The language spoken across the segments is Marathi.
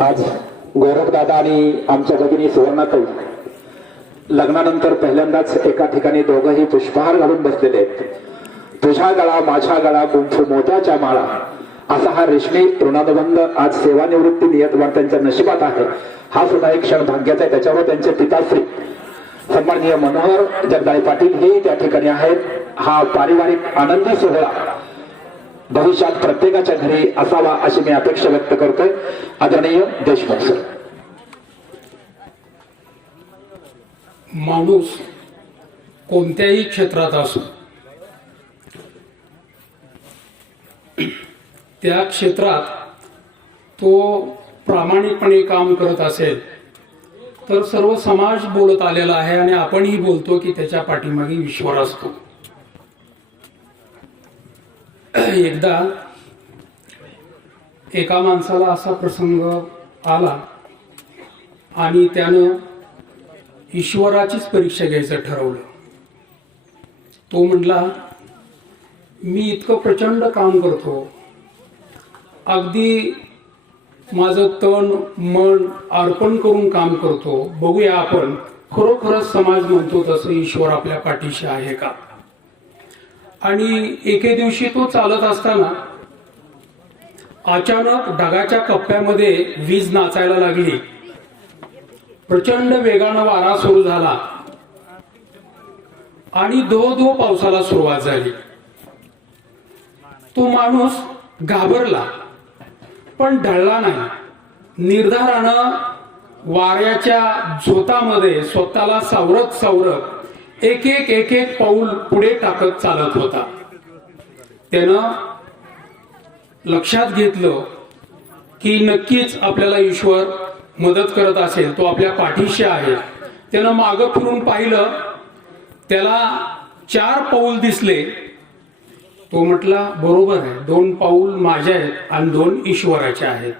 आज गौरव दादा आणि आमच्या भगिनी सुवर्णाताई लग्नानंतर पहिल्यांदाच एका ठिकाणी दोघंही पुष्पहार घालून बसलेले आहेत। तुझ्या गळा माझ्या गळा गुंफू मोत्याच्या माळा असा हा रेशमी ऋणानुबंध आज सेवानिवृत्ती नियतवान त्यांच्या नशिबात आहे। हा सुद्धा एक क्षण भाग्याचा आहे। त्याच्यावर त्यांचे पिताश्री सन्माननीय मनोहर जगदाळे पाटील हे त्या ठिकाणी आहेत। हा पारिवारिक आनंदी सोहळा भविष्यात प्रत्येकाच्या घरी असावा अशी मी अपेक्षा व्यक्त करतोय। आदरणीय देशमुख सर। माणूस कोणत्याही क्षेत्रात असो त्या क्षेत्रात तो प्रामाणिकपणे काम करत असेल तर सर्व समाज बोलत आलेला आहे आणि आपणही बोलतो की त्याच्या पाठीमागे ईश्वर असतो। एकदा एका माणसाला असा प्रसंग आला आणि त्यानं ईश्वराचीच परीक्षा घ्यायचं ठरवलं। तो म्हणला, मी इतकं प्रचंड काम करतो, अगदी माझं तन मन अर्पण करून काम करतो, बघूया आपण खरोखरच समाज म्हणतो तसं ईश्वर आपल्या पाठीशी आहे का। आणि एके दिवशी तो चालत असताना अचानक ढगाच्या कप्प्यामध्ये वीज नाचायला लागली। प्रचंड वेगानं वारा सुरू झाला आणि धो धो पावसाला सुरुवात झाली। तो माणूस घाबरला पण ढळला नाही। निर्धारानं वाऱ्याच्या झोतामध्ये स्वतःला सावरत सावरत एक एक पाऊल पुढे टाकत चालत होता। त्यानं लक्षात घेतलं की नक्कीच आपल्याला ईश्वर मदत करत असेल, तो आपल्या पाठीशी आहे। त्यानं मागं फिरून पाहिलं, त्याला 4 पाऊल दिसले। तो म्हटला, बरोबर आहे, 2 पाऊल माझे आहेत आणि 2 ईश्वराचे आहेत,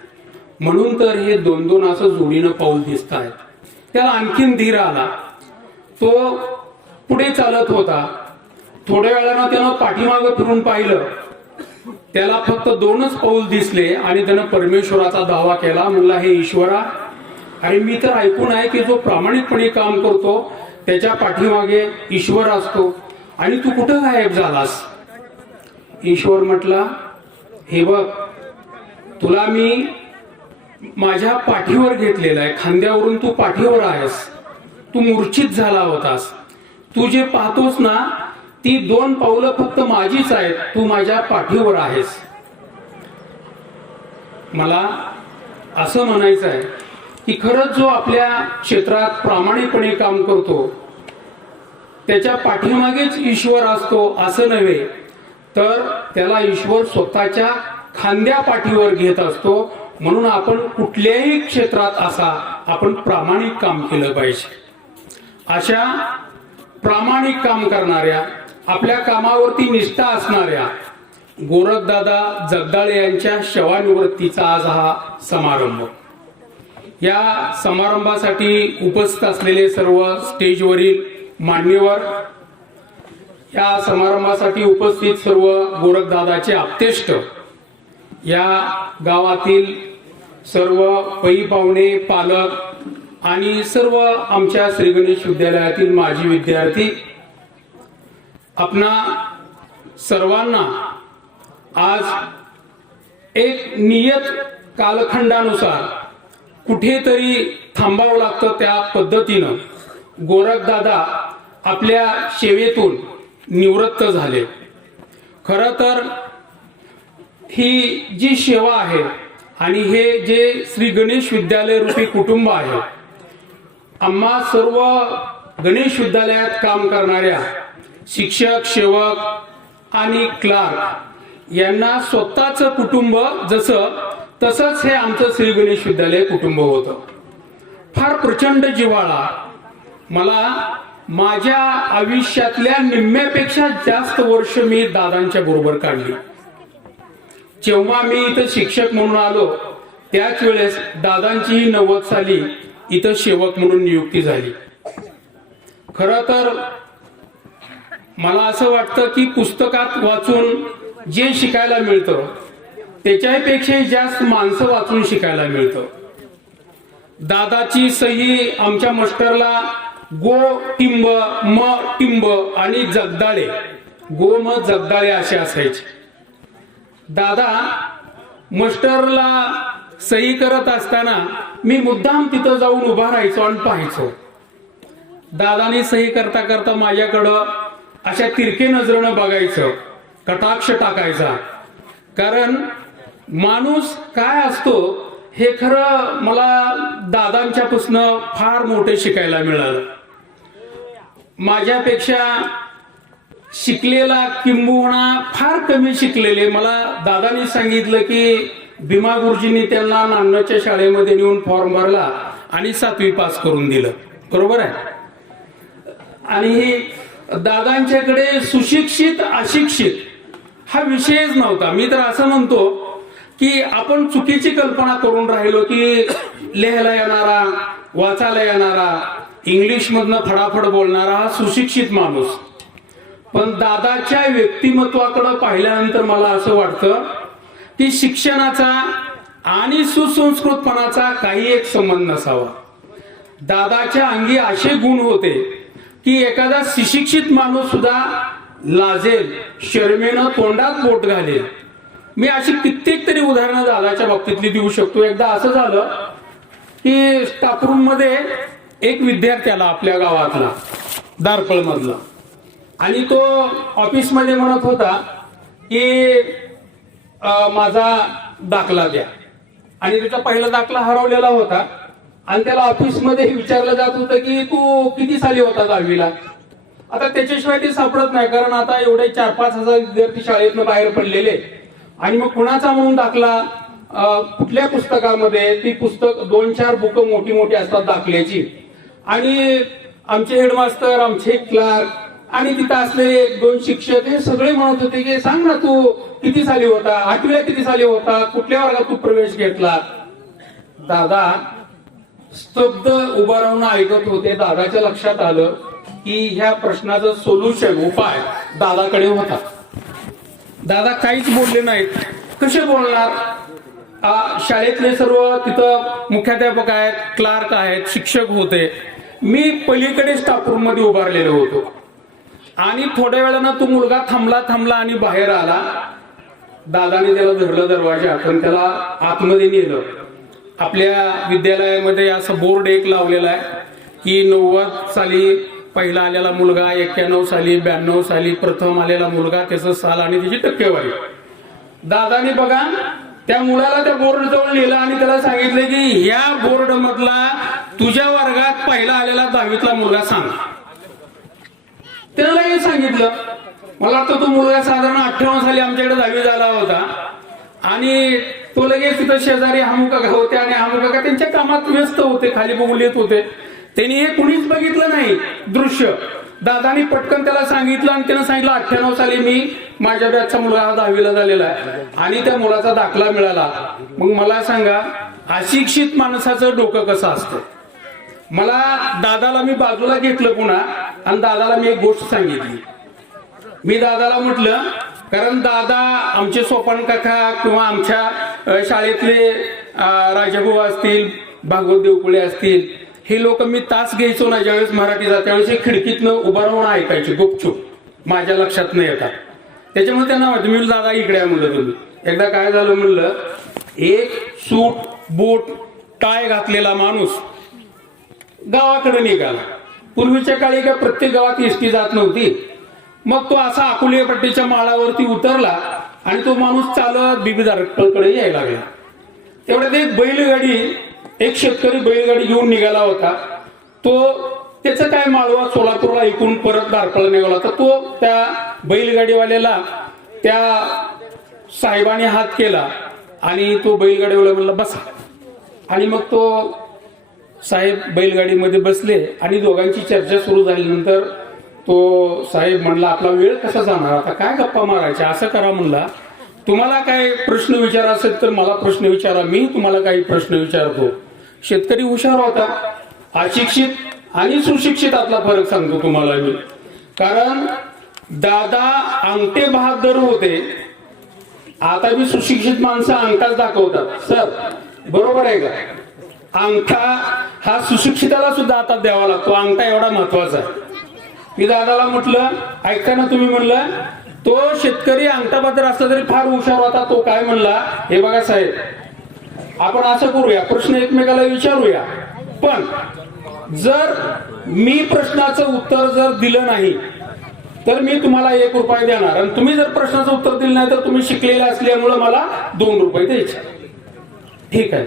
म्हणून तर हे 2-2 असं जोडीनं पाऊल दिसत आहेत। त्याला आणखीन धीर आला। तो पुढे चालत होता। थोड्या वेळानं त्यानं पाठीमागं फिरून पाहिलं, त्याला फक्त 2च पाऊल दिसले आणि त्यानं परमेश्वराचा दावा केला। म्हणला, हे ईश्वरा, अरे मी तर ऐकून आहे की जो प्रामाणिकपणे काम करतो त्याच्या पाठीमागे ईश्वर असतो, आणि तू कुठं गायब झालास। ईश्वर म्हटला, हे बघ, तुला मी माझ्या पाठीवर घेतलेला आहे, खांद्यावरून तू पाठीवर आहेस, तू मूर्छित झाला होतास। तू जे पाहतोस ना, ती 2 पावलं फक्त माझीच आहेत, तू माझ्या पाठीवर आहेस। मला असं म्हणायचं आहे की खरंच जो आपल्या क्षेत्रात प्रामाणिकपणे काम करतो त्याच्या पाठीमागेच ईश्वर असतो असं नव्हे, तर त्याला ईश्वर स्वतःच्या खांद्या पाठीवर घेत असतो। म्हणून आपण कुठल्याही क्षेत्रात असा आपण प्रामाणिक काम केलं पाहिजे। अशा प्रामाणिक काम करणाऱ्या, आपल्या कामावरती निष्ठा असणाऱ्या गोरखदादा जगदाळे यांच्या सेवानिवृत्तीचा आज हा समारंभ। या समारंभासाठी उपस्थित असलेले सर्व स्टेजवरील मान्यवर, या समारंभासाठी उपस्थित सर्व गोरखदादाचे आप्तेष्ट, या गावातील सर्व पै पाहुणे, पालक आणि सर्व आमच्या श्री गणेश विद्यालयातील माजी विद्यार्थी, आपणा सर्वांना आज एक नियत कालखंडानुसार कुठेतरी थांबावं लागतं, त्या पद्धतीनं गोरखदादा आपल्या सेवेतून निवृत्त झाले। खरं तर ही जी सेवा आहे आणि हे जे श्री गणेश विद्यालय रूपी कुटुंब आहे, आम्हा सर्व गणेश विद्यालयात काम करणाऱ्या शिक्षक, सेवक आणि क्लार्क यांना स्वतःच कुटुंब जसं तसंच हे आमचं श्री गणेश विद्यालय कुटुंब होतं। फार प्रचंड जिव्हाळा, मला माझ्या आयुष्यातल्या निम्म्यापेक्षा जास्त वर्ष मी दादांच्या बरोबर काढली। जेव्हा मी इथं शिक्षक म्हणून आलो त्याच वेळेस दादांची 90 साली इथं सेवक म्हणून नियुक्ती झाली। खरं तर मला असं वाटतं की पुस्तकात वाचून जे शिकायला मिळतं त्याच्यापेक्षा जास्त माणसं वाचून शिकायला मिळतं। दादाची सही आमच्या मास्टरला गो टिंब म टिंब आणि जगदाळे गो म जगदाळे असे असायचे. दादा मास्टरला सही करत असताना मी मुद्दाम तिथं जाऊन उभा राहायचो आणि पाहायचो. दादाने सही करता करता माझ्याकडं अशा तिरके नजरेनं बघायचं, कटाक्ष टाकायचा. कारण माणूस काय असतो हे खरं मला दादांच्यापासून फार मोठे शिकायला मिळालं. माझ्यापेक्षा शिकलेला किंबहुना फार कमी शिकलेले मला दादांनी सांगितलं की भीमा गुरुजींनी त्यांना नान्नच्या शाळेमध्ये नेऊन फॉर्म भरला आणि 7वी पास करून दिलं. बरोबर आहे. आणि दादांच्याकडे सुशिक्षित अशिक्षित हा विषयच नव्हता. मी तर असं म्हणतो की आपण चुकीची कल्पना करून राहिलो की लिहायला येणारा, वाचायला येणारा, इंग्लिश मधनं फडाफड बोलणारा हा सुशिक्षित माणूस. पण दादाच्या व्यक्तिमत्वाकडे पाहिल्यानंतर मला असं वाटतं की शिक्षणाचा आणि सुसंस्कृतपणाचा काही एक संबंध नसावा. दादाच्या अंगी असे गुण होते की एखादा सुशिक्षित माणूस सुद्धा लाजेल, शर्मेनं तोंडात बोट घालेल. मी अशी कित्येक तरी उदाहरणं दादाच्या बाबतीतली देऊ शकतो. एकदा असं झालं की स्टाफ रूम मध्ये एक विद्यार्थ्याला आपल्या गावातला दारपळ मधला आणि तो ऑफिस मध्ये म्हणत होता की माझा दाखला द्या. आणि त्याचा पहिला दाखला हरवलेला होता आणि त्याला ऑफिस मध्ये विचारलं जात होतं की तू किती साली होता 10वीला. आता त्याच्याशिवाय ते सापडत नाही, कारण आता एवढे 4-5 हजार विद्यार्थी शाळेतनं बाहेर पडलेले. आणि मग कुणाचा म्हणून दाखला, कुठल्या पुस्तकामध्ये, ती पुस्तक 2-4 बुक मोठी मोठी असतात दाखल्याची. आणि आमचे हेडमास्टर, आमचे क्लार्क आणि तिथं असलेले 1-2 शिक्षक हे सगळे म्हणत होते की सांग ना तू किती साली होता, 8वीला किती साली होता, कुठल्या वर्गात तू प्रवेश घेतला. दादा स्तब्ध उभा राहून ऐकत होते. दादाच्या लक्षात आलं की ह्या प्रश्नाचं सोल्युशन, उपाय दादाकडे होता. दादा काहीच बोलले नाहीत. कसे बोलणार? शाळेतले सर्व तिथं मुख्याध्यापक आहेत, क्लार्क आहेत, शिक्षक होते. मी पलीकडे स्टाफ रूम मध्ये उभारलेलो होतो. आणि थोड्या वेळानं तो मुलगा थांबला आणि बाहेर आला. दादाने त्याला धरलं दरवाजात आणि त्याला आतमध्ये नेलं. आपल्या विद्यालयामध्ये असं बोर्ड एक लावलेला आहे की 90 साली पहिला आलेला मुलगा, 91 साली, 92 साली प्रथम आलेला मुलगा, त्याचं साल आणि त्याची टक्केवारी. दादाने बघा त्या मुलाला त्या बोर्ड जवळ नेलं आणि त्याला सांगितलं की या बोर्ड मधला तुझ्या वर्गात पहिला आलेला 10वीतला मुलगा सांग. त्याला हे सांगितलं. मला वाटतं तो मुलगा साधारण 98 साली आमच्याकडे 10वी झाला होता. आणि तो लगेच तिथं शेजारी हामुकाका होते आणि हामुकाका त्यांच्या कामात व्यस्त होते, खाली बघून येत होते. त्यांनी हे कुणीच बघितलं नाही दृश्य. दादानी पटकन त्याला सांगितलं आणि त्यानं सांगितलं 98 साली मी, माझ्या बॅचचा मुलगा हा 10वीला झालेला आहे. आणि त्या मुलाचा दाखला मिळाला. मग मला सांगा अशिक्षित माणसाचं डोकं कसं असतं. मला दादाला मी बाजूला घेतलं पुन्हा आणि दादाला मी एक गोष्ट सांगितली. मी दादाला म्हटलं, कारण दादा आमचे सोपान काका किंवा आमच्या शाळेतले राजाभाऊ असतील, भागवत देवकुळे असतील, हे लोक मी तास घ्यायचो ना ज्यावेळेस मराठीचा, त्यावेळेस हे खिडकीतनं उभा राहून ऐकायचे गुपचूप, माझ्या लक्षात नाही येतात. त्याच्यामुळे त्यांना वाटतं मी दादा इकडे म्हणलं तुम्ही. एकदा काय झालं म्हणलं, एक सूट बूट टाय घातलेला माणूस गावाकडे निघाला. पूर्वीच्या काळी काय प्रत्येक गावात एसटी जात नव्हती. मग तो असा अकोले पट्टीच्या माळावरती उतरला आणि तो माणूस चालत बीबीदारकडे यायला लागला. तेवढ्यात एक बैलगाडी, एक शेतकरी बैलगाडी घेऊन निघाला होता. तो त्याचं काय माळवा सोलापूरला ऐकून परत दारपळ निघाला होता. तो त्या बैलगाडीवाल्याला त्या साहेबाने हात केला आणि तो बैलगाडीवाला म्हणला बसा. आणि मग तो साहेब बैलगाडीमध्ये बसले आणि दोघांची चर्चा सुरू झाल्यानंतर तो साहेब म्हणला आपला वेळ कसा जाणार, आता काय गप्पा मारायच्या, असं करा म्हणला, तुम्हाला काय प्रश्न विचारा असेल तर मला प्रश्न विचारा, मी तुम्हाला काही प्रश्न विचारतो. शेतकरी हुशार होता. अशिक्षित आणि सुशिक्षितातला फरक सांगतो तुम्हाला मी. कारण दादा अंगठे बहादर होते. आता मी सुशिक्षित माणसं अंगठाच दाखवतात. सर बरोबर आहे का? अंगठा हा सुशिक्षिताला सुद्धा आता द्यावा लागतो, अंगठा एवढा महत्वाचा आहे. मी दादाला म्हटलं, ऐकता ना तुम्ही, म्हणलं तो शेतकरी अंगठाबद्दल असला तरी फार हुशार होता. तो काय म्हणला, हे बघा साहेब, आपण असं करूया, प्रश्न एकमेकाला विचारूया, पण जर मी प्रश्नाचं उत्तर जर दिलं नाही तर मी तुम्हाला 1 रुपया देणार, आणि तुम्ही जर प्रश्नाचं उत्तर दिलं नाही तर तुम्ही शिकलेले असल्यामुळे मला 2 रुपये द्यायचे. ठीक आहे.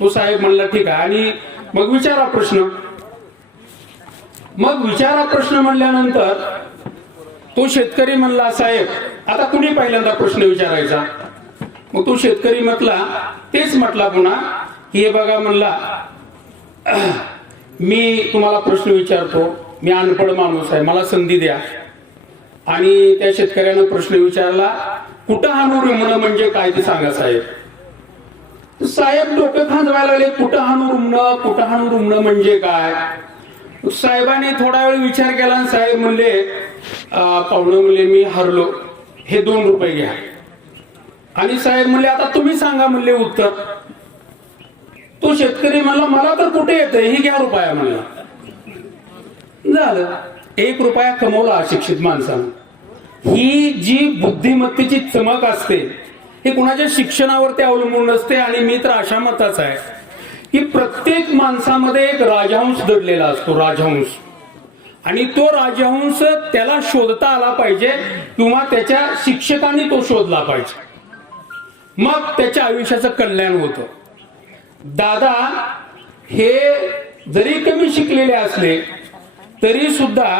तो साहेब म्हणला ठीक आहे, आणि मग विचारा प्रश्न. मग विचारा प्रश्न म्हणल्यानंतर तो शेतकरी म्हणला, साहेब आता कुणी पहिल्यांदा प्रश्न विचारायचा? मग तो शेतकरी तेच म्हटला पुन्हा की हे बघा, म्हणला मी तुम्हाला प्रश्न विचारतो, मी अनपढ माणूस आहे, मला संधी द्या. आणि त्या शेतकऱ्यानं प्रश्न विचारला, कुठं हाणू रुमणं म्हणजे काय ते सांगा साहेब. साहेब डोकं खांजवायला लागले, कुठं हाणू रुमणं म्हणजे काय. साहेबांनी थोडा वेळ विचार केला आणि साहेब म्हणले, पाहुणे म्हणले मी हरलो, हे 2 रुपये घ्या. आणि साहेब म्हणले आता तुम्ही सांगा म्हणले उत्तर. तो शेतकरी म्हणला, मला तर कुठे येतंय, ही घ्या रुपया म्हणला. झालं, 1 रुपया कमवला अशिक्षित माणसानं. ही जी बुद्धिमत्तेची चमक असते हे कुणाच्या शिक्षणावरती अवलंबून नसते. आणि मी तर अशा मताचा आहे की प्रत्येक माणसामध्ये एक राजहंस दडलेला असतो, राजहंस. आणि तो राजहंस त्याला शोधता आला पाहिजे किंवा त्याच्या शिक्षकांनी तो शोधला पाहिजे, मग त्याच्या आयुष्याचं कल्याण होतं. दादा हे जरी कमी शिकलेले असले तरी सुद्धा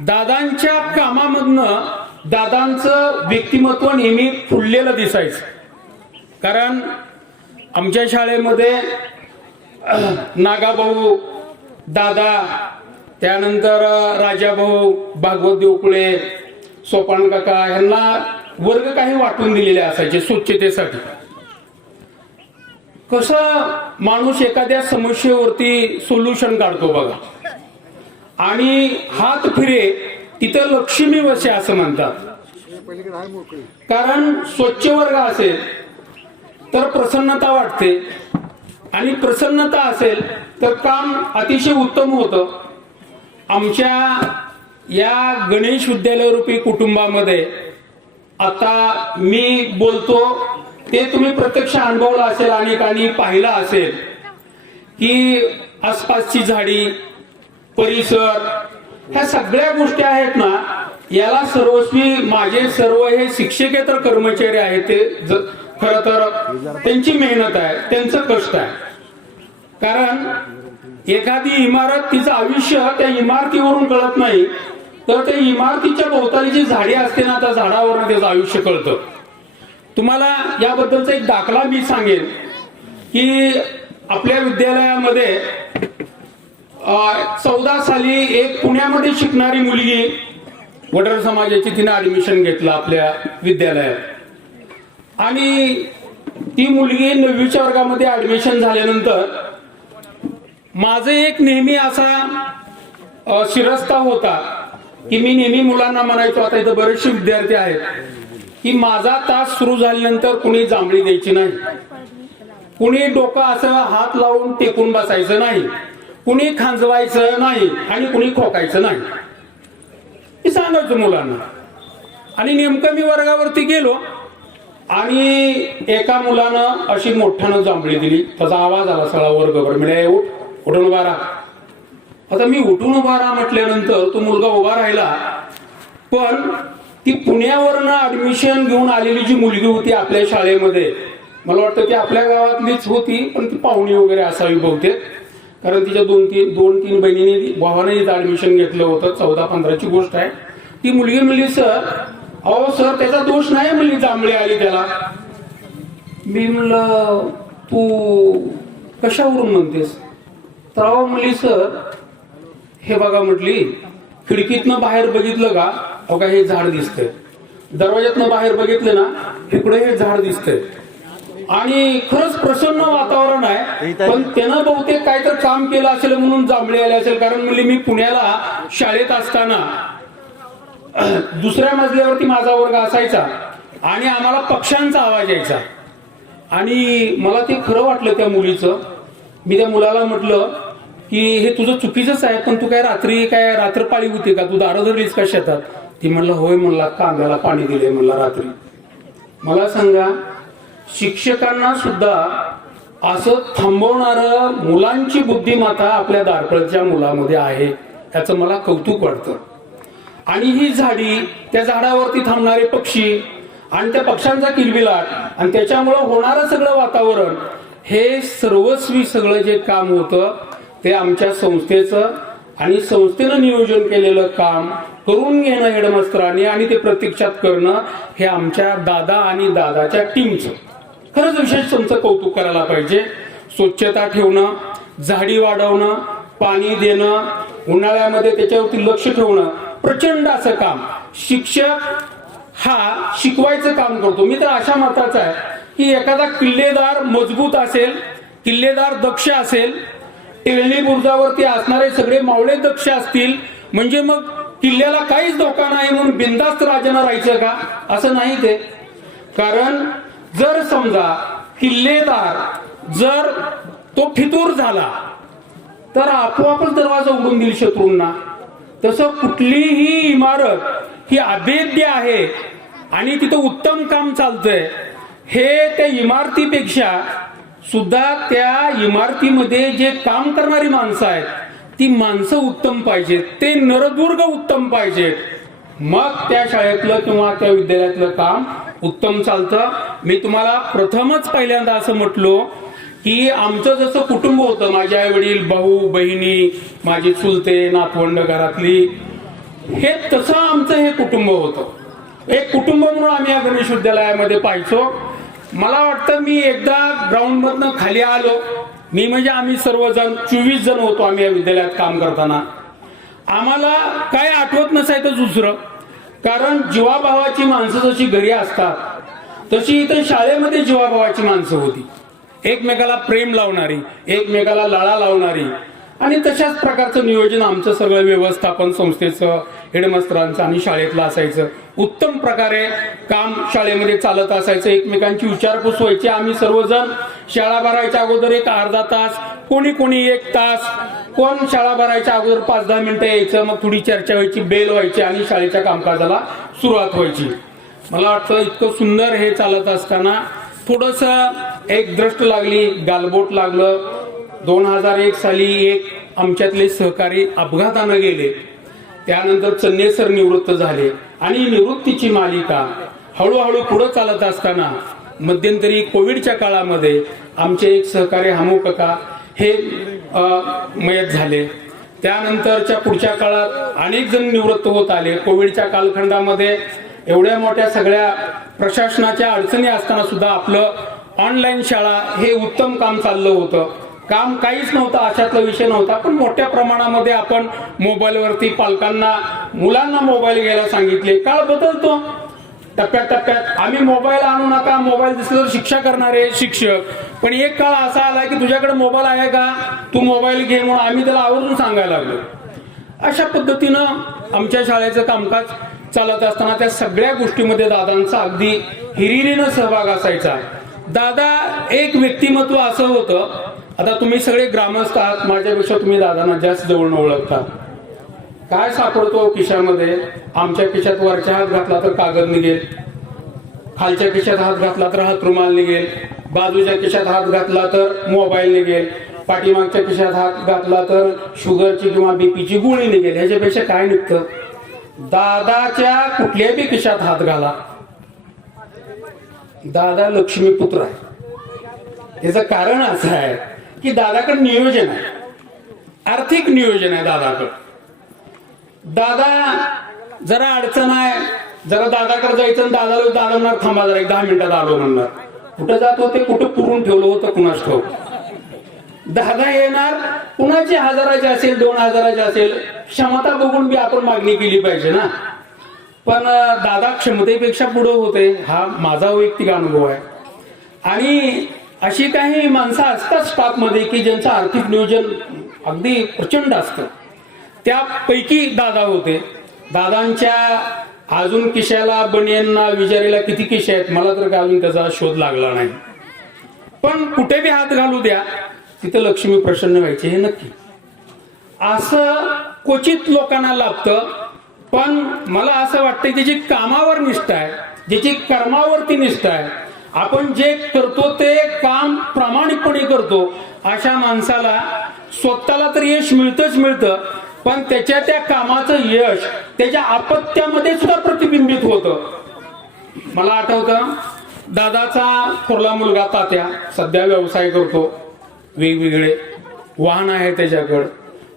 दादांच्या कामामधनं दादांचं व्यक्तिमत्व नेहमी फुललेलं दिसायचं. कारण आमच्या शाळेमध्ये नागाभाऊ, दादा, त्यानंतर राजाभाऊ, भागवत देवकुळे, सोपान काका यांना वर्ग काही वाटून दिलेले असायचे स्वच्छतेसाठी. कसं माणूस एखाद्या समस्येवरती सोल्युशन काढतो बघा, आणि हात फिरे तिथं लक्ष्मी वसे असं म्हणतात. कारण स्वच्छ वर्ग असेल तर प्रसन्नता वाटते, आणि प्रसन्नता असेल तर काम अतिशय उत्तम होतं. आमच्या या गणेश विद्यालय रूपी कुटुंबामध्ये आता मी बोलतो ते तुम्ही प्रत्यक्ष अनुभवलं असेल, अनेकांनी पाहिलं असेल की आसपासची झाडी, परिसर, ह्या सगळ्या गोष्टी आहेत ना, याला सर्वस्वी माझे सर्व हे शिक्षकेतर कर्मचारी आहेत. ते खर तर त्यांची मेहनत आहे, त्यांचं कष्ट आहे. कारण एखादी इमारत, तिचं आयुष्य त्या इमारतीवरून कळत नाही, तर त्या इमारतीच्या भोवताली जी झाडी असते ना, त्या झाडावरून त्याचं आयुष्य कळतं. तुम्हाला याबद्दलचा एक दाखला मी सांगेन की आपल्या विद्यालयामध्ये 14 साली एक पुण्यामध्ये शिकणारी मुलगी, वडर समाजाची, तिने ऍडमिशन घेतलं आपल्या विद्यालयात. आणि ती मुलगी 9वीच्या वर्गामध्ये ऍडमिशन झाल्यानंतर माझं एक नेहमी असा शिरस्ता होता की मी नेहमी मुलांना म्हणायचो, आता इथं बरेचसे विद्यार्थी आहेत, की माझा तास सुरू झाल्यानंतर कुणी जांभळी द्यायची नाही, कुणी डोकं असं हात लावून टेकून बसायचं नाही, कुणी खांजवायचं नाही, आणि कुणी खोकायचं नाही, हे सांगायचं मुलांना. आणि नेमकं मी वर्गावरती गेलो आणि एका मुलानं अशी मोठ्यानं जांभळी दिली. त्याचा आवाज आला सगळा वर्गभर, म्हणजे उठून उभा राहा. आता मी उठून उभा राहा म्हटल्यानंतर तो मुलगा उभा राहिला, पण ती पुण्यावरनं ऍडमिशन घेऊन आलेली जी मुलगी होती आपल्या शाळेमध्ये, मला वाटतं ती आपल्या गावातलीच होती, पण ती पाहुणी वगैरे असावी बहुतेक, कारण तिच्या 2-3 बहिणींनी, भावाने इथं ऍडमिशन घेतलं होतं. 14-15ची गोष्ट आहे. ती मुलगी म्हणली, सर, अहो सर, त्याचा दोष नाही म्हणली, जांभळी आली त्याला. मी म्हणलं, तू कशावरून म्हणतेस? तर अहो म्हणली, सर हे बघा म्हटली, खिडकीतनं बाहेर बघितलं का, हो का हे झाड दिसतंय, दरवाज्यातनं बाहेर बघितलं ना, इकडे हे झाड दिसतंय, आणि खरंच प्रसन्न वातावरण आहे, पण त्यानं बहुतेक काहीतरी काम केलं असेल म्हणून जांभळी आले असेल. कारण म्हणली, मी पुण्याला शाळेत असताना 2ऱ्या मजल्यावरती माझा वर्ग असायचा आणि आम्हाला पक्ष्यांचा आवाज यायचा, आणि मला ते खरं वाटलं त्या मुलीचं. मी त्या मुलाला म्हटलं की हे तुझं चुकीचंच आहे, पण तू काय रात्रपाळी होती का, तू दारं धरलीस का शेतात? ती म्हणलं होय म्हणला, कांद्याला पाणी दिले म्हणला रात्री. मला सांगा, शिक्षकांना सुद्धा असं थांबवणारं मुलांची बुद्धिमत्ता आपल्या दारपळच्या मुलामध्ये आहे, याचं मला कौतुक वाटतं. आणि ही झाडी, त्या झाडावरती थांबणारे पक्षी आणि त्या पक्ष्यांचा किलबिलाट आणि त्याच्यामुळं होणारं सगळं वातावरण, हे सर्वस्वी सगळं जे काम होतं ते आमच्या संस्थेचं आणि संस्थेनं नियोजन केलेलं काम करून घेणं हेडमास्तरांनी आणि ते प्रत्यक्षात करणं हे आमच्या दादा आणि दादाच्या टीमचं खरंच विशेष तुमचं कौतुक करायला पाहिजे. स्वच्छता ठेवणं, झाडी वाढवणं, पाणी देणं, उन्हाळ्यामध्ये त्याच्यावरती लक्ष ठेवणं, प्रचंड असं काम शिक्षक हा शिकवायचं काम करतो. मी तर अशा मताचा आहे की एखादा किल्लेदार मजबूत असेल, किल्लेदार दक्ष असेल, टेळणी बुरुजावरती असणारे सगळे मावळे दक्ष असतील, म्हणजे मग किल्ल्याला काहीच धोका नाही म्हणून बिनधास्त राजानं राहायचं का? असं नाही ते. कारण जर समजा किल्लेदार जर तो फितूर झाला तर आपोआपच दरवाजा उघडून देईल शत्रूंना. तसं कुठलीही इमारत ही अभेद्य आहे आणि तिथं उत्तम काम चालतंय, हे त्या इमारतीपेक्षा सुद्धा त्या इमारतीमध्ये जे काम करणारी माणसं आहेत ती माणसं उत्तम पाहिजेत, ते नरदुर्ग उत्तम पाहिजेत, मग त्या शाळेतलं किंवा त्या विद्यालयातलं काम उत्तम चालतं. मी तुम्हाला प्रथमच पहिल्यांदा असं म्हटलो की आमचं जसं कुटुंब होतं, माझे आई वडील, भाऊ बहिणी, माझी चुलते, नातवंड घरातली, हे तसं आमचं हे कुटुंब होतं. एक कुटुंब म्हणून आम्ही या गणेश विद्यालयामध्ये पाहायचो. मला वाटतं मी एकदा ग्राउंड मधनं खाली आलो, मी म्हणजे आम्ही सर्वजण 24 जण होतो आम्ही या विद्यालयात काम करताना. आम्हाला काय आठवत नसायचं दुसरं, कारण जीवाभावाची माणसं जशी घरी असतात तशी इथं शाळेमध्ये जीवाभावाची माणसं होती, एकमेकाला प्रेम लावणारी, एकमेकाला लळा लावणारी, आणि तशाच प्रकारचं नियोजन आमचं सगळं व्यवस्थापन संस्थेचं, हेडमास्तरांचं आणि शाळेतलं असायचं. उत्तम प्रकारे काम शाळेमध्ये चालत असायचं. एकमेकांची विचारपूस व्हायची. आम्ही सर्वजण शाळा भरायच्या अगोदर एक अर्धा तास, कोणी 1 तास, कोण शाळा भरायच्या अगोदर 5-10 मिनिटं यायचं, मग थोडी चर्चा व्हायची, बेल व्हायची आणि शाळेच्या कामकाजाला सुरुवात व्हायची. मला वाटतं इतकं सुंदर हे चालत असताना थोडस एक द्रष्ट लागली, गालबोट लागलं. 2001 साली एक आमच्यातले सहकारी अपघातानं गेले. त्यानंतर चन्ने सर निवृत्त झाले आणि निवृत्तीची मालिका हळूहळू पुढे चालत असताना मध्यंतरी कोविडच्या काळामध्ये आमचे एक सहकारी हमू काका हे मयत झाले. त्यानंतरच्या पुढच्या काळात अनेक जण निवृत्त होत आले. कोविडच्या कालखंडामध्ये एवढ्या मोठ्या सगळ्या प्रशासनाच्या अडचणी असताना सुद्धा आपलं ऑनलाईन शाळा हे उत्तम काम चाललं होतं. काम काहीच नव्हतं, अशातला विषय नव्हता, पण मोठ्या प्रमाणामध्ये आपण मोबाईलवरती पालकांना, मुलांना मोबाईल घ्यायला सांगितले. काळ बदलतो टप्प्याटप्प्यात. आम्ही मोबाईल आणू नका, मोबाईल दिसलं तर शिक्षा करणारे शिक्षक, पण एक काळ असा आला की तुझ्याकडे मोबाईल आहे का, तू मोबाईल घे म्हणून आम्ही त्याला आवर्जून सांगायला लागलो. अशा पद्धतीनं आमच्या शाळेचं कामकाज चालत असताना त्या सगळ्या गोष्टीमध्ये दादांचा अगदी हिरिरीनं सहभाग असायचा. दादा एक व्यक्तिमत्व असं होतं, आता तुम्ही सगळे ग्रामस्थ आहात, माझ्यापेक्षा तुम्ही दादांना जास्त जवळनं ओळखता. काय सापडतो खिशामध्ये? आमच्या खिशात वरच्या हात घातला तर कागद निघेल, खालच्या खिशात हात घातला तर हातरुमाल निघेल, बाजूच्या खिशात हात घातला तर मोबाईल निघेल, पाठीमागच्या खिशात हात घातला तर शुगरची किंवा बीपीची गोळी निघेल. ह्याच्यापेक्षा काय निघतं? दादाच्या कुठल्याही बी खिशात हात घाला, दादा लक्ष्मीपुत्र आहे. याचं कारण असं आहे की दादाकडे नियोजन आहे, आर्थिक नियोजन आहे दादाकडे. दादा जरा अडचण आहे, जरा दादाकडे जायचं, दादाला दादा म्हणणार थांबा जरा 10 मिनिटात आलो म्हणणार. कुठं जात होते, कुठं पुरून ठेवलं होतं कुणाच ठाऊक. दादा येणार, कुणाची 1000ची असेल 2000ची असेल, क्षमता बघून बी आपण मागणी केली पाहिजे ना. पण दादा क्षमतेपेक्षा पुढे होते, हा माझा वैयक्तिक अनुभव आहे. आणि अशी काही माणसं असतात स्टाफ मध्ये की ज्यांचं आर्थिक नियोजन अगदी प्रचंड असतं. त्यापैकी दादा होते. दादांच्या अजून किशाला, बनियांना, विजारीला किती किशे आहेत मला तर काय अजून त्याचा शोध लागला नाही. पण कुठे बी हात घालू द्या, तिथे लक्ष्मी प्रसन्न व्हायची हे नक्की. असं क्वचित लोकांना लाभतं, पण मला असं वाटतं ज्याची कामावर निष्ठा आहे, ज्याची कर्मावरती निष्ठा आहे, आपण जे करतो ते काम प्रामाणिकपणे करतो, अशा माणसाला स्वतःला तर यश मिळतं, पण त्याच्या त्या कामाचं यश त्याच्या अपत्यामध्ये सुद्धा प्रतिबिंबित होतं. मला आठवतं दादाचा थोरला मुलगा तात्या सध्या व्यवसाय करतो, वेगवेगळे वाहन आहे त्याच्याकडे.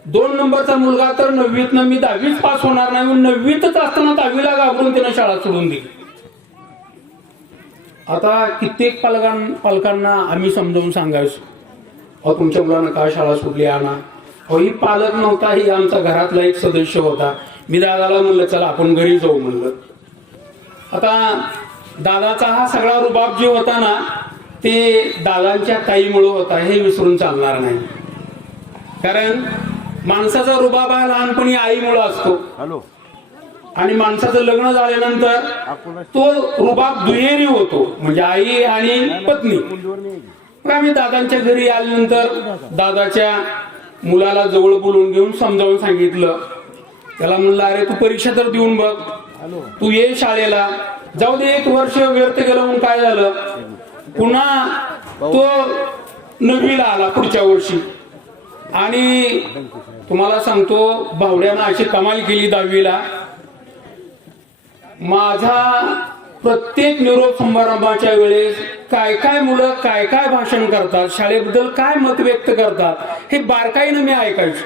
2 नंबरचा मुलगा तर 9वीतनं मी 10वीच पास होणार नाही, 9वीतच असताना 10वीला घाबरून त्यानं शाळा सोडून दिली. आता कित्येक पालकांना आम्ही समजावून सांगायचो, अहो तुमच्या मुलांना का शाळा सोडली आणा. अहो ही पालक नव्हता, ही आमचा घरातला एक सदस्य होता. मी दादाला म्हणलं चला आपण घरी जाऊ म्हणलं. आता दादाचा हा सगळा रुबाब जे होता ना, ते दादांच्या ताईमुळे होता, हे विसरून चालणार नाही. कारण माणसाचा रुबाब हा लहानपणी आईमुळे असतो आणि माणसाचं लग्न झाल्यानंतर तो रुबाब दुहेरी होतो, म्हणजे आई आणि पत्नी. मग आम्ही दादांच्या घरी आल्यानंतर दादाच्या मुलाला जवळ बोलून घेऊन समजावून सांगितलं. त्याला म्हणलं अरे तू परीक्षा तर देऊन बघ, तू ये शाळेला. जाऊ दे 1 वर्ष व्यर्थ गेलं म्हणून काय झालं, पुन्हा तो 9वीला आला पुढच्या वर्षी. आणि तुम्हाला सांगतो भावड्यानं अशी कमाल केली 10वीला. माझा प्रत्येक निरोप समारंभाच्या वेळेस काय मुलं काय भाषण करतात, शाळेबद्दल काय मत व्यक्त करतात, हे बारकाईनं मी ऐकायचो.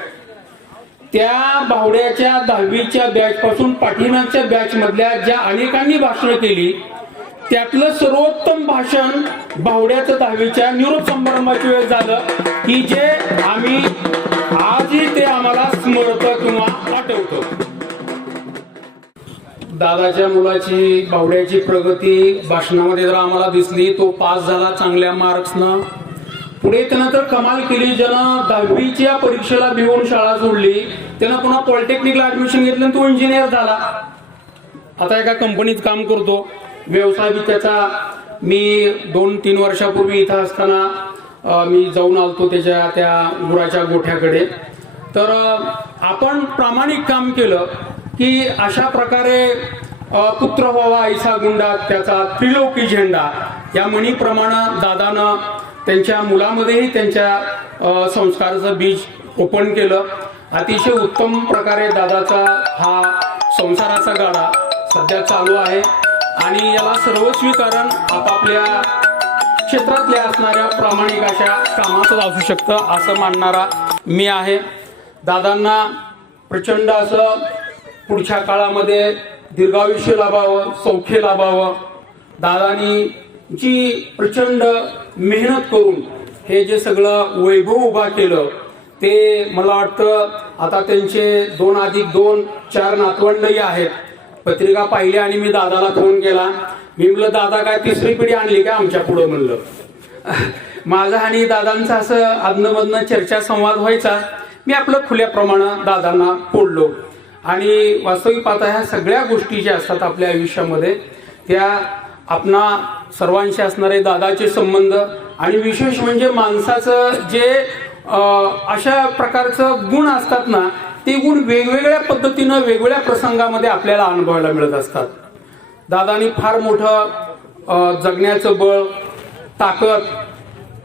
त्या भावड्याच्या 10वीच्या बॅच पासून पाठीमागच्या बॅच मधल्या ज्या अनेकांनी भाषणं केली, त्यातलं सर्वोत्तम भाषण भावड्याचं 10वीच्या निरोप समारंभाच्या वेळेस झालं, की जे आम्ही आजही ते आम्हाला स्मरतं किंवा आठवतं. दादाच्या मुलाची भावड्याची प्रगती भाषणामध्ये जर आम्हाला दिसली. तो पास झाला चांगल्या मार्क्सनं. पुढे त्यानं तर कमाल केली. ज्यानं 10वीच्या परीक्षेला भिवून शाळा सोडली, त्यानं पुन्हा पॉलिटेक्निकला ऍडमिशन घेतलं, तो इंजिनियर झाला. आता एका कंपनीत काम करतो. व्यवसाय बी त्याचा. मी 2-3 वर्षापूर्वी इथं असताना मी जाऊन आलतो त्याच्या त्या गुराच्या गोठ्याकडे. तर आपण प्रामाणिक काम केलं की अशा प्रकारे पुत्र व्हावा ऐसा गुंडा त्याचा त्रिलोकी झेंडा, या म्हणीप्रमाणे दादानं त्यांच्या मुलामध्येही त्यांच्या संस्काराचं बीज रोपण केलं. अतिशय उत्तम प्रकारे दादाचा हा संसाराचा गाडा सध्या चालू आहे आणि याला सर्वस्वी कारण आपापल्या क्षेत्रातल्या असणाऱ्या प्रामाणिक अशा कामाचं असू शकतं असं मानणारा मी आहे. दादांना प्रचंड असं पुढच्या काळामध्ये दीर्घायुष्य लाभावं, सौख्य लाभावं. दादांनी जी प्रचंड मेहनत करून हे जे सगळं वैभव उभा केलं, ते मला वाटतं आता त्यांचे 2+2 4 नातवंडही आहेत. पत्रिका पाहिली आणि मी दादाला फोन केला. मी म्हणलं दादा काय 3री पिढी आणली का आमच्या पुढं म्हणलं. माझा आणि दादांचा असं अधनमधनं चर्चा संवाद व्हायचा. मी आपलं खुल्याप्रमाणे दादांना फोडलो. आणि वास्तविक पाहता ह्या सगळ्या गोष्टी ज्या असतात आपल्या आयुष्यामध्ये, त्या आपणा सर्वांशी असणारे दादाचे संबंध आणि विशेष म्हणजे माणसाचं जे अशा प्रकारचं गुण असतात ना, ते गुण वेगवेगळ्या पद्धतीनं वेगवेगळ्या प्रसंगामध्ये आपल्याला अनुभवायला मिळत असतात. दादानी फार मोठं जगण्याचं बळ, ताकद,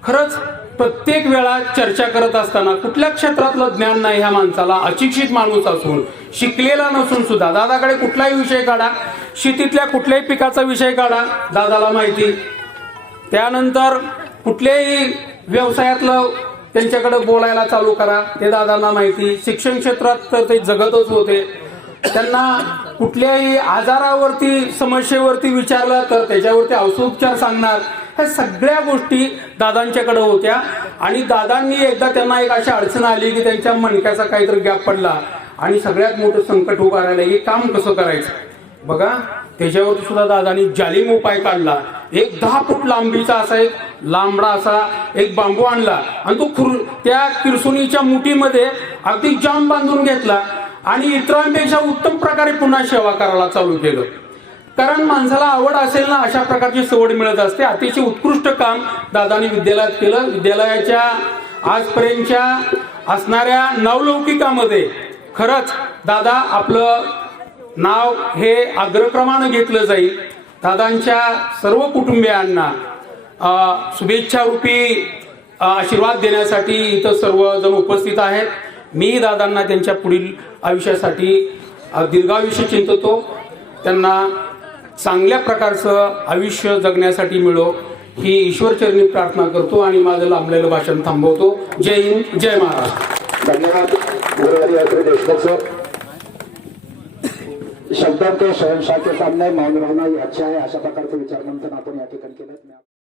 खरंच प्रत्येक वेळा चर्चा करत असताना कुठल्या क्षेत्रातलं ज्ञान नाही ह्या माणसाला, अशिक्षित माणूस असून, शिकलेला नसून सुद्धा दादाकडे कुठलाही विषय काढा, शेतीतल्या कुठल्याही पिकाचा विषय काढा दादाला माहिती. त्यानंतर कुठल्याही व्यवसायातलं त्यांच्याकडे बोलायला चालू करा, ते दादांना माहिती. शिक्षण क्षेत्रात तर ते जगतच होते. त्यांना कुठल्याही आजारावरती, समस्येवरती विचारलं तर त्याच्यावरती औषधोपचार सांगणार. ह्या सगळ्या गोष्टी दादांच्याकडे होत्या. आणि दादांनी एकदा त्यांना एक अशी अडचण आली की त्यांच्या मणक्याचा काहीतरी गॅप पडला आणि सगळ्यात मोठं संकट उभं राहिलं, हे काम कसं करायचं. बघा त्याच्यावरती सुद्धा दादांनी जालिम उपाय काढला. एक 10 फूट लांबीचा असा एक लांबडा असा एक बांबू आणला आणि तो त्या किरसुनीच्या मुठीमध्ये अगदी जाम बांधून घेतला आणि इतरांपेक्षा उत्तम प्रकारे पुन्हा सेवा करायला चालू केलं. कारण माणसाला आवड असेल ना, अशा प्रकारची सवड मिळत असते. अतिशय उत्कृष्ट काम दादांनी विद्यालयात केलं. विद्यालयाच्या आजपर्यंतच्या असणाऱ्या नवलौकिकामध्ये खरंच दादा आपलं नाव हे अग्रक्रमानं घेतलं जाईल. दादांच्या सर्व कुटुंबियांना शुभेच्छा रूपी आशीर्वाद देण्यासाठी इथं सर्वजण उपस्थित आहेत. मी दादांना त्यांच्या पुढील आयुष्यासाठी दीर्घायुष्य चिंततो. त्यांना चांगल्या प्रकारचं आयुष्य जगण्यासाठी मिळो ही ईश्वरचरणी प्रार्थना करतो आणि माझं लांबलेलं भाषण थांबवतो. जय हिंद, जय महाराष्ट्र. धन्यवाद गुरुवारी अत्रे देशमुख सर. शब्दांत शहनशाह के सामने मौन रहना ही अच्छा है. अशा प्रकारचं विचार मंथन आपण या ठिकाणी केलं.